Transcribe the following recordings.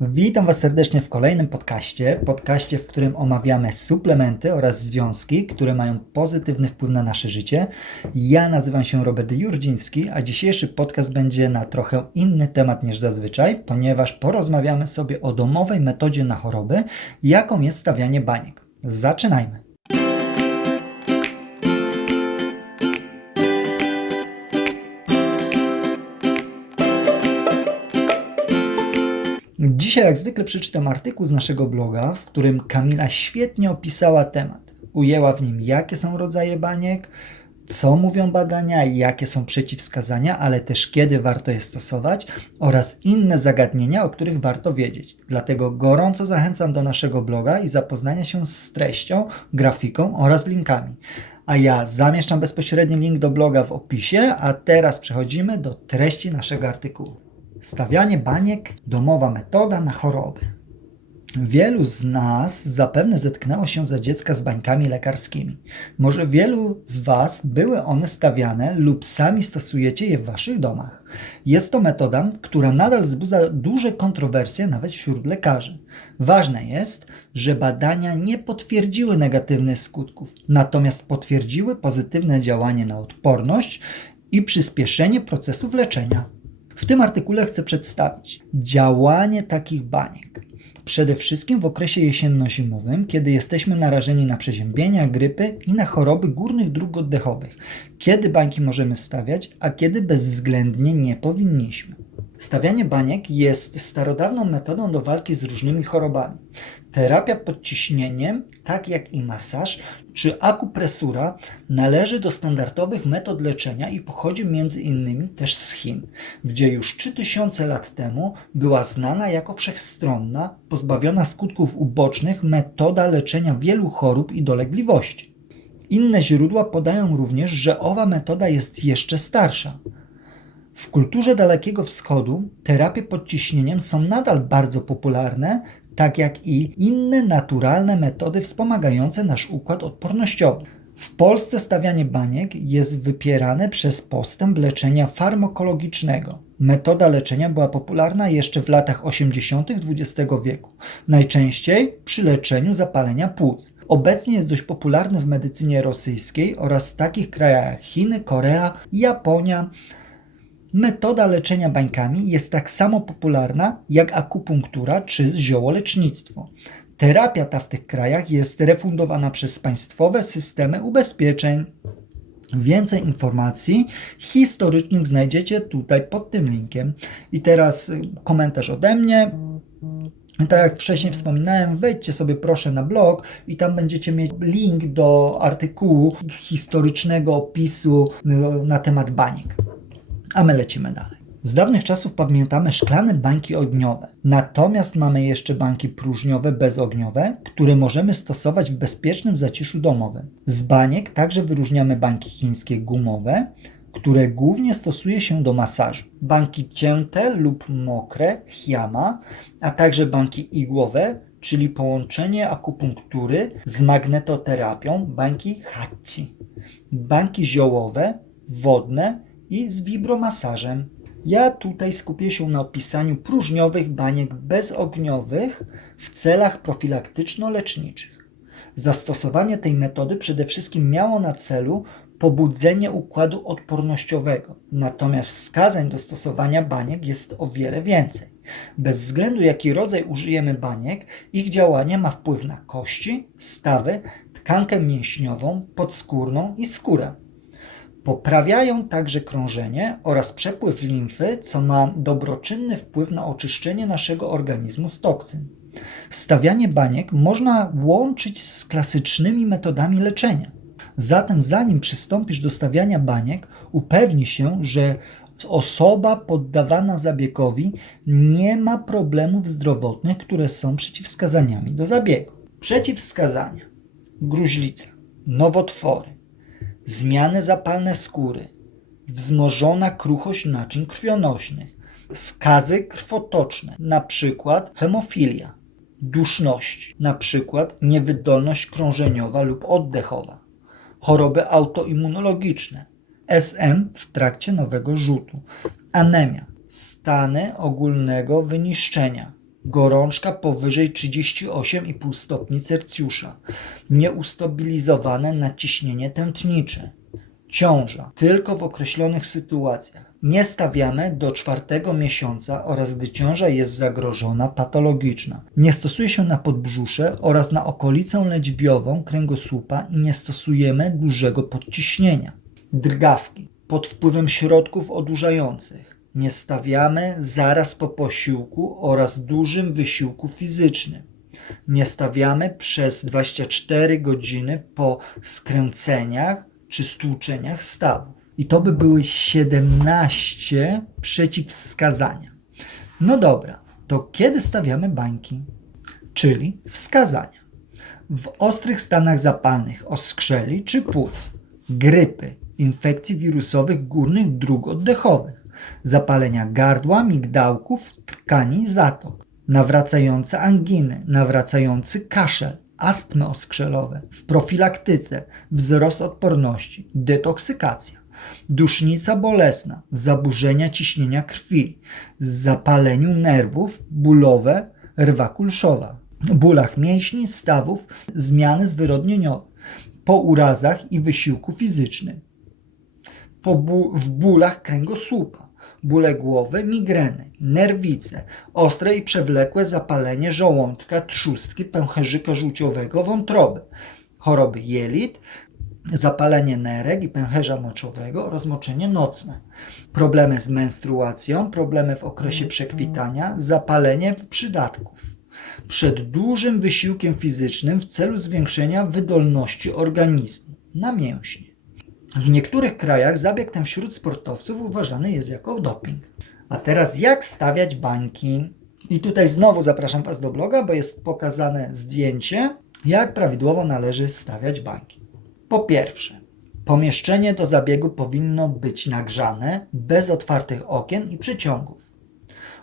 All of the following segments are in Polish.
Witam Was serdecznie w kolejnym podcaście, podcaście, w którym omawiamy suplementy oraz związki, które mają pozytywny wpływ na nasze życie. Ja nazywam się Robert Jurdziński, a dzisiejszy podcast będzie na trochę inny temat niż zazwyczaj, ponieważ porozmawiamy sobie o domowej metodzie na choroby, jaką jest stawianie baniek. Zaczynajmy! Dzisiaj, jak zwykle, przeczytam artykuł z naszego bloga, w którym Kamila świetnie opisała temat. Ujęła w nim, jakie są rodzaje baniek, co mówią badania, jakie są przeciwwskazania, ale też kiedy warto je stosować oraz inne zagadnienia, o których warto wiedzieć. Dlatego gorąco zachęcam do naszego bloga i zapoznania się z treścią, grafiką oraz linkami. A ja zamieszczam bezpośredni link do bloga w opisie, a teraz przechodzimy do treści naszego artykułu. Stawianie baniek domowa metoda na choroby. Wielu z nas zapewne zetknęło się za dziecka z bańkami lekarskimi. Może wielu z Was były one stawiane lub sami stosujecie je w Waszych domach. Jest to metoda, która nadal wzbudza duże kontrowersje nawet wśród lekarzy. Ważne jest, że badania nie potwierdziły negatywnych skutków, natomiast potwierdziły pozytywne działanie na odporność i przyspieszenie procesów leczenia. W tym artykule chcę przedstawić działanie takich baniek. Przede wszystkim w okresie jesienno-zimowym, kiedy jesteśmy narażeni na przeziębienia, grypy i na choroby górnych dróg oddechowych. Kiedy bańki możemy stawiać, a kiedy bezwzględnie nie powinniśmy. Stawianie baniek jest starodawną metodą do walki z różnymi chorobami. Terapia pod ciśnieniem, tak jak i masaż czy akupresura, należy do standardowych metod leczenia i pochodzi między innymi też z Chin, gdzie już 3000 lat temu była znana jako wszechstronna, pozbawiona skutków ubocznych metoda leczenia wielu chorób i dolegliwości. Inne źródła podają również, że owa metoda jest jeszcze starsza. W kulturze Dalekiego Wschodu terapie pod ciśnieniem są nadal bardzo popularne, tak jak i inne naturalne metody wspomagające nasz układ odpornościowy. W Polsce stawianie baniek jest wypierane przez postęp leczenia farmakologicznego. Metoda leczenia była popularna jeszcze w latach 80. XX wieku, najczęściej przy leczeniu zapalenia płuc. Obecnie jest dość popularny w medycynie rosyjskiej oraz w takich krajach jak Chiny, Korea, Japonia, Metoda leczenia bańkami jest tak samo popularna jak akupunktura czy ziołolecznictwo. Terapia ta w tych krajach jest refundowana przez państwowe systemy ubezpieczeń. Więcej informacji historycznych znajdziecie tutaj pod tym linkiem. I teraz y, komentarz ode mnie. Tak jak wcześniej wspominałem, wejdźcie sobie proszę na blog i tam będziecie mieć link do artykułu historycznego opisu y, na temat baniek. A my lecimy dalej. Z dawnych czasów pamiętamy szklane bańki ogniowe. Natomiast mamy jeszcze bańki próżniowe bezogniowe, które możemy stosować w bezpiecznym zaciszu domowym. Z baniek także wyróżniamy bańki chińskie gumowe, które głównie stosuje się do masażu. Banki cięte lub mokre, hiama, a także banki igłowe, czyli połączenie akupunktury z magnetoterapią, bańki hachi. Banki ziołowe, wodne, i z wibromasażem. Ja tutaj skupię się na opisaniu próżniowych baniek bezogniowych w celach profilaktyczno-leczniczych. Zastosowanie tej metody przede wszystkim miało na celu pobudzenie układu odpornościowego, natomiast wskazań do stosowania baniek jest o wiele więcej. Bez względu jaki rodzaj użyjemy baniek, ich działanie ma wpływ na kości, stawy, tkankę mięśniową, podskórną i skórę. Poprawiają także krążenie oraz przepływ limfy, co ma dobroczynny wpływ na oczyszczenie naszego organizmu z toksyn. Stawianie baniek można łączyć z klasycznymi metodami leczenia. Zatem, zanim przystąpisz do stawiania baniek, upewnij się, że osoba poddawana zabiegowi nie ma problemów zdrowotnych, które są przeciwwskazaniami do zabiegu. Przeciwwskazania: gruźlica, nowotwory, zmiany zapalne skóry, wzmożona kruchość naczyń krwionośnych, skazy krwotoczne, np. hemofilia, duszność, np. niewydolność krążeniowa lub oddechowa, choroby autoimmunologiczne, SM w trakcie nowego rzutu, anemia, stany ogólnego wyniszczenia, gorączka powyżej 38,5 stopni Celsjusza, nieustabilizowane naciśnienie tętnicze, ciąża tylko w określonych sytuacjach. Nie stawiamy do czwartego miesiąca oraz gdy ciąża jest zagrożona, patologiczna. Nie stosuje się na podbrzusze oraz na okolicę lędźwiową kręgosłupa i nie stosujemy dużego podciśnienia. Drgawki pod wpływem środków odurzających. Nie stawiamy zaraz po posiłku oraz dużym wysiłku fizycznym. Nie stawiamy przez 24 godziny po skręceniach czy stłuczeniach stawów. I to by były 17 przeciwwskazania. No dobra, to kiedy stawiamy bańki? Czyli wskazania. W ostrych stanach zapalnych oskrzeli czy płuc, grypy, infekcji wirusowych górnych dróg oddechowych, zapalenia gardła, migdałków, tkani zatok, nawracające anginy, nawracający kaszel, astmy oskrzelowe, w profilaktyce, wzrost odporności, detoksykacja, dusznica bolesna, zaburzenia ciśnienia krwi, zapaleniu nerwów, bólowe, rwa kulszowa, bólach mięśni, stawów, zmiany zwyrodnieniowe, po urazach i wysiłku fizycznym, po w bólach kręgosłupa, bóle głowy, migreny, nerwice, ostre i przewlekłe zapalenie żołądka, trzustki, pęcherzyka żółciowego, wątroby, choroby jelit, zapalenie nerek i pęcherza moczowego, rozmoczenie nocne, problemy z menstruacją, problemy w okresie przekwitania, zapalenie w przydatków. Przed dużym wysiłkiem fizycznym w celu zwiększenia wydolności organizmu na mięśnie. W niektórych krajach zabieg ten wśród sportowców uważany jest jako doping. A teraz jak stawiać bańki? I tutaj znowu zapraszam Was do bloga, bo jest pokazane zdjęcie, jak prawidłowo należy stawiać bańki. Po pierwsze, pomieszczenie do zabiegu powinno być nagrzane, bez otwartych okien i przeciągów.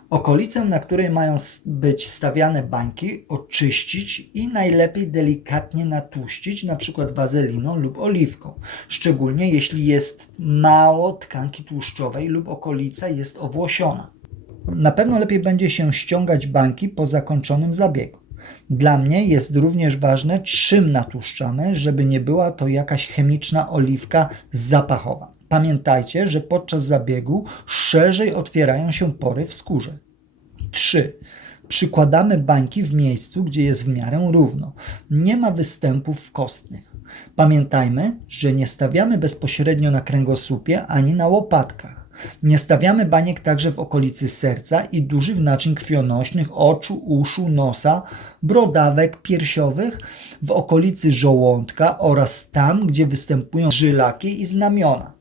Okolicę, na której mają być stawiane bańki, oczyścić i najlepiej delikatnie natłuścić, np. wazeliną lub oliwką, szczególnie jeśli jest mało tkanki tłuszczowej lub okolica jest owłosiona. Na pewno lepiej będzie się ściągać bańki po zakończonym zabiegu. Dla mnie jest również ważne, czym natłuszczamy, żeby nie była to jakaś chemiczna oliwka zapachowa. Pamiętajcie, że podczas zabiegu szerzej otwierają się pory w skórze. 3. Przykładamy bańki w miejscu, gdzie jest w miarę równo. Nie ma występów kostnych. Pamiętajmy, że nie stawiamy bezpośrednio na kręgosłupie ani na łopatkach. Nie stawiamy baniek także w okolicy serca i dużych naczyń krwionośnych, oczu, uszu, nosa, brodawek piersiowych, w okolicy żołądka oraz tam, gdzie występują żylaki i znamiona.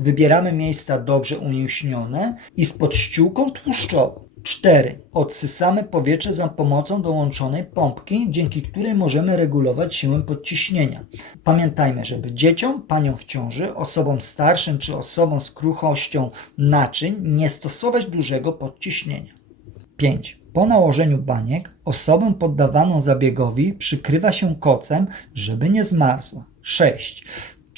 Wybieramy miejsca dobrze umięśnione i z podściółką tłuszczową. 4. Odsysamy powietrze za pomocą dołączonej pompki, dzięki której możemy regulować siłę podciśnienia. Pamiętajmy, żeby dzieciom, paniom w ciąży, osobom starszym czy osobom z kruchością naczyń nie stosować dużego podciśnienia. 5. Po nałożeniu baniek osobę poddawaną zabiegowi przykrywa się kocem, żeby nie zmarzła. 6.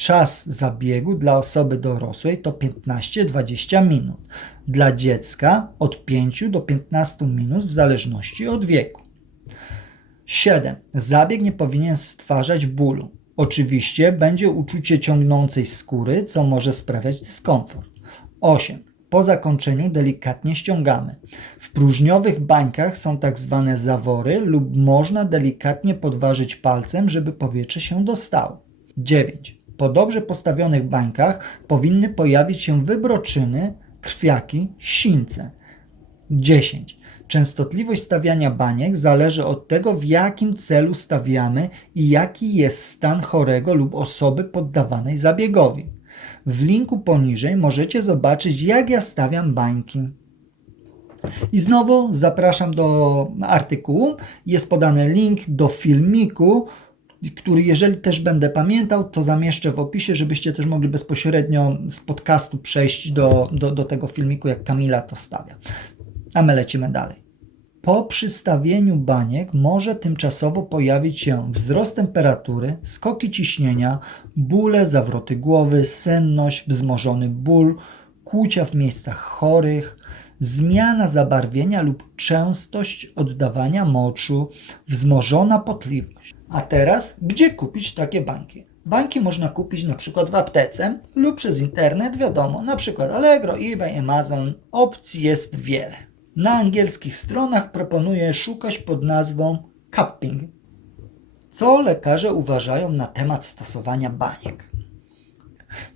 Czas zabiegu dla osoby dorosłej to 15-20 minut. Dla dziecka od 5 do 15 minut w zależności od wieku. 7. Zabieg nie powinien stwarzać bólu. Oczywiście będzie uczucie ciągnącej skóry, co może sprawiać dyskomfort. 8. Po zakończeniu delikatnie ściągamy. W próżniowych bańkach są tak zwane zawory lub można delikatnie podważyć palcem, żeby powietrze się dostało. 9. Po dobrze postawionych bańkach powinny pojawić się wybroczyny, krwiaki, sińce. 10. Częstotliwość stawiania baniek zależy od tego, w jakim celu stawiamy i jaki jest stan chorego lub osoby poddawanej zabiegowi. W linku poniżej możecie zobaczyć, jak ja stawiam bańki. I znowu zapraszam do artykułu. Jest podany link do filmiku, który jeżeli też będę pamiętał, to zamieszczę w opisie, żebyście też mogli bezpośrednio z podcastu przejść do, do, do tego filmiku, jak Kamila to stawia. A my lecimy dalej. Po przystawieniu baniek może tymczasowo pojawić się wzrost temperatury, skoki ciśnienia, bóle, zawroty głowy, senność, wzmożony ból, kłucia w miejscach chorych, zmiana zabarwienia lub częstość oddawania moczu, wzmożona potliwość. A teraz, gdzie kupić takie banki? Banki można kupić na przykład w aptece lub przez internet, wiadomo, na przykład Allegro, eBay, Amazon. Opcji jest wiele. Na angielskich stronach proponuję szukać pod nazwą cupping. Co lekarze uważają na temat stosowania baniek?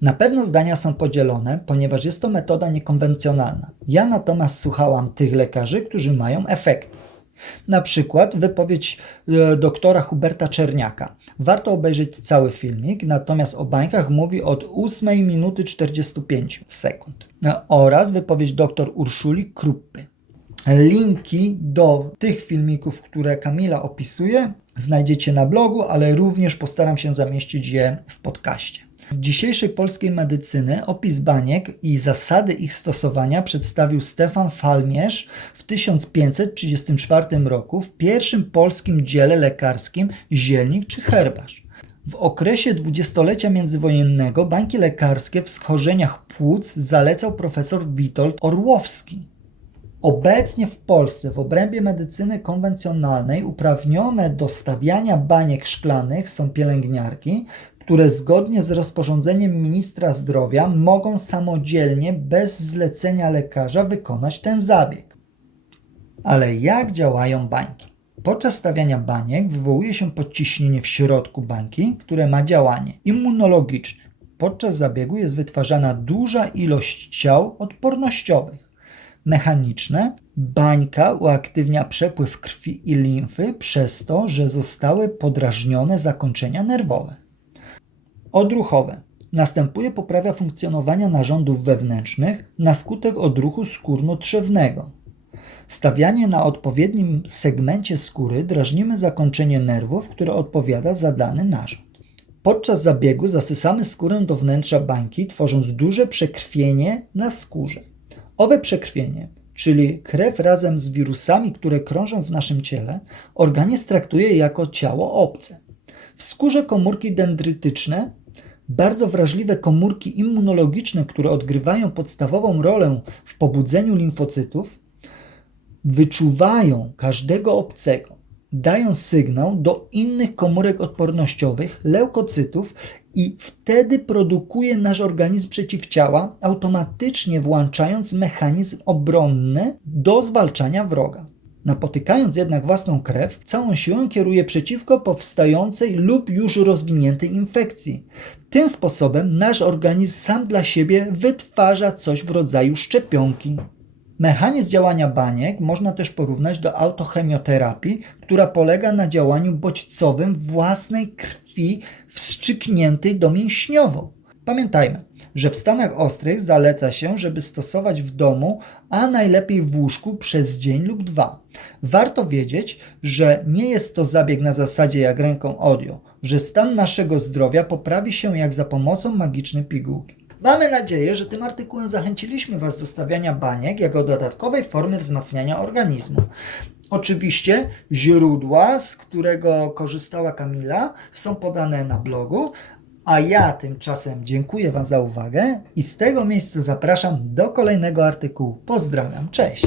Na pewno zdania są podzielone, ponieważ jest to metoda niekonwencjonalna. Ja natomiast słuchałam tych lekarzy, którzy mają efekty. Na przykład wypowiedź e, doktora Huberta Czerniaka. Warto obejrzeć cały filmik, natomiast o bańkach mówi od 8 minuty 45 sekund. E, Oraz wypowiedź doktor Urszuli Kruppy. Linki do tych filmików, które Kamila opisuje, znajdziecie na blogu, ale również postaram się zamieścić je w podcaście. Dzisiejszej polskiej medycyny opis baniek i zasady ich stosowania przedstawił Stefan Falmierz w 1534 roku w pierwszym polskim dziele lekarskim Zielnik czy Herbarz. W okresie dwudziestolecia międzywojennego bańki lekarskie w schorzeniach płuc zalecał profesor Witold Orłowski. Obecnie w Polsce w obrębie medycyny konwencjonalnej uprawnione do stawiania baniek szklanych są pielęgniarki, które zgodnie z rozporządzeniem ministra zdrowia mogą samodzielnie, bez zlecenia lekarza, wykonać ten zabieg. Ale jak działają bańki? Podczas stawiania baniek wywołuje się podciśnienie w środku bańki, które ma działanie immunologiczne. Podczas zabiegu jest wytwarzana duża ilość ciał odpornościowych. Mechaniczne bańka uaktywnia przepływ krwi i limfy przez to, że zostały podrażnione zakończenia nerwowe. Odruchowe. Następuje poprawia funkcjonowania narządów wewnętrznych na skutek odruchu skórno-trzewnego. Stawianie na odpowiednim segmencie skóry drażnimy zakończenie nerwów, które odpowiada za dany narząd. Podczas zabiegu zasysamy skórę do wnętrza bańki, tworząc duże przekrwienie na skórze. Owe przekrwienie, czyli krew razem z wirusami, które krążą w naszym ciele, organizm traktuje jako ciało obce. W skórze komórki dendrytyczne, bardzo wrażliwe komórki immunologiczne, które odgrywają podstawową rolę w pobudzeniu limfocytów, wyczuwają każdego obcego, dają sygnał do innych komórek odpornościowych, leukocytów i wtedy produkuje nasz organizm przeciwciała, automatycznie włączając mechanizm obronny do zwalczania wroga. Napotykając jednak własną krew, całą siłę kieruje przeciwko powstającej lub już rozwiniętej infekcji. Tym sposobem nasz organizm sam dla siebie wytwarza coś w rodzaju szczepionki. Mechanizm działania baniek można też porównać do autochemioterapii, która polega na działaniu bodźcowym własnej krwi wstrzykniętej domięśniowo. Pamiętajmy, że w stanach ostrych zaleca się, żeby stosować w domu, a najlepiej w łóżku przez dzień lub dwa. Warto wiedzieć, że nie jest to zabieg na zasadzie jak ręką audio, że stan naszego zdrowia poprawi się jak za pomocą magicznej pigułki. Mamy nadzieję, że tym artykułem zachęciliśmy Was do stawiania baniek jako dodatkowej formy wzmacniania organizmu. Oczywiście źródła, z którego korzystała Kamila, są podane na blogu, a ja tymczasem dziękuję Wam za uwagę i z tego miejsca zapraszam do kolejnego artykułu. Pozdrawiam, cześć!